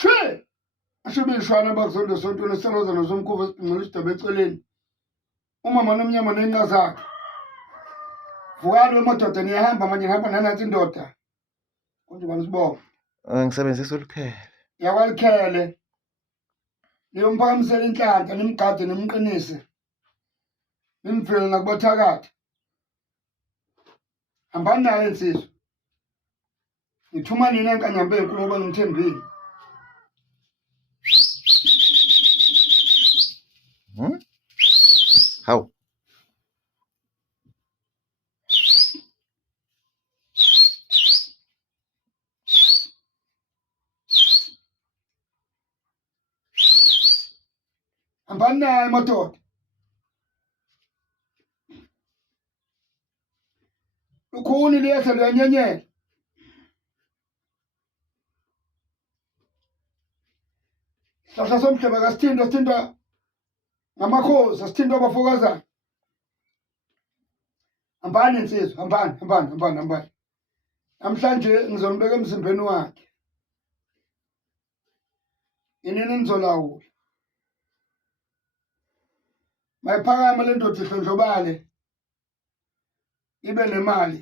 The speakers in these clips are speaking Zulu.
Shwe ashebishwana bakuzonda sontweni selozana zomkhuva esibhingela isidaba eceleni umama nomnyama nenqa zakhe vukani madoda niyahamba manje nihamba nanansi indoda konje banisibonga ngisebenzisa ulukhele yakwalikhele niyomphakamisela inhlanhla nimgade nimqinise nimvele nakubathakathi hambani naye insizwa ngithuma nina enkanyambe enkulu ngoba ngimthembile hawu hambani naye madoda lukhuni liyehla luyanyenyela hlahla somhlaba kasithintwa ngamakhosi asithintwa abafokazana hambani insizwa hambani namhlanje ngizombeka emzimbeni wakhe inini nizolawula mayiphakama le ndoda ihlondlobale ibe nemali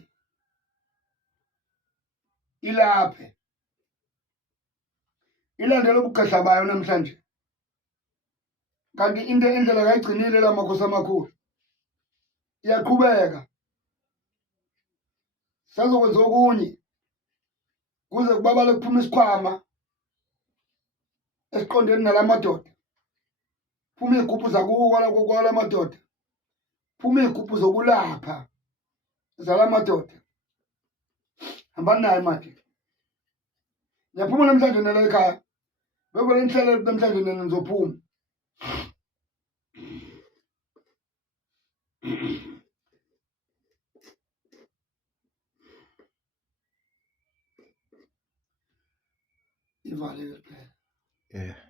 ilaphe ilandele ubugahla bayo namhlanje kanti into indlela kayigcinile la makhosi amakhulu iyaqhubeka sazokwenza okunye kuze kubabale kuphuma isikhwama esiqondeni nalamadoda phuma izigubhu zakuwo kwala madoda phuma izigubhu zokulapha zalamadoda hambani naye manje ngiyaphuma namhlanje nala ekhaya bevele nihlele namhlanje nina nizophuma ivale phela yeah